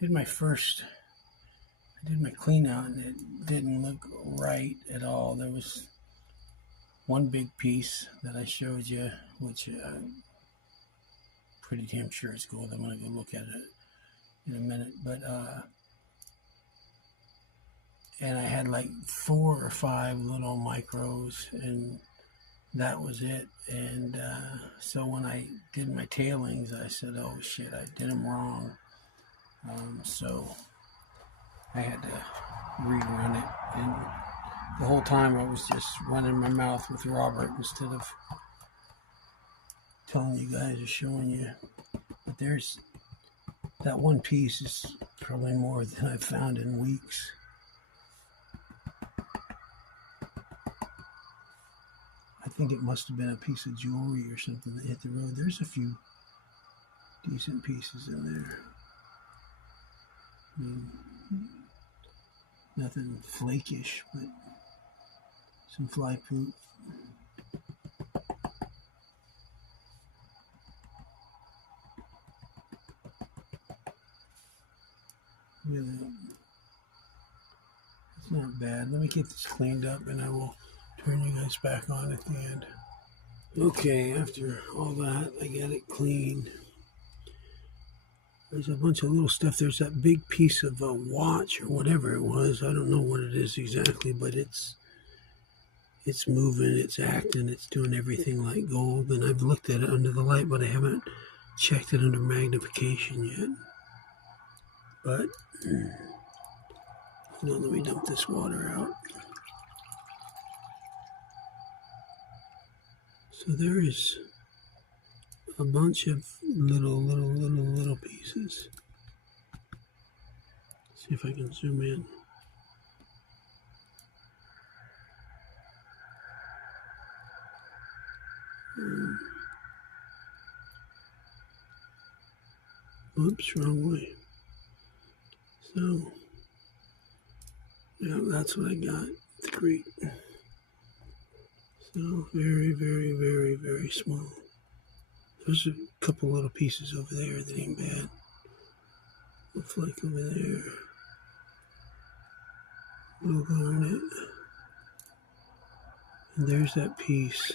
did my clean out and it didn't look right at all. There was one big piece that I showed you, which pretty damn sure it's gold. I'm gonna go look at it in a minute, but and I had like 4 or 5 little micros, and that was it. And so when I did my tailings, I said, oh shit, I did them wrong. So I had to rerun it, and the whole time I was just running my mouth with Robert instead of telling you guys or showing you. But there's that one piece is probably more than I've found in weeks. I think it must have been a piece of jewelry or something that hit the road. There's a few decent pieces in there. I mean, nothing flakish, but some fly poop. Look at that. It's not bad. Let me get this cleaned up and I will turn you guys back on at the end. Okay, after all that, I got it cleaned. There's a bunch of little stuff. There's that big piece of a watch or whatever it was. I don't know what it is exactly, but it's moving, it's acting, it's doing everything like gold. And I've looked at it under the light, but I haven't checked it under magnification yet. But, hold on, let me dump this water out. So there is a bunch of little pieces. See if I can zoom in. Oops, wrong way. So, yeah, that's what I got. 3. So, very small. There's a couple little pieces over there that ain't bad. A flake over there. Little garnet. And there's that piece.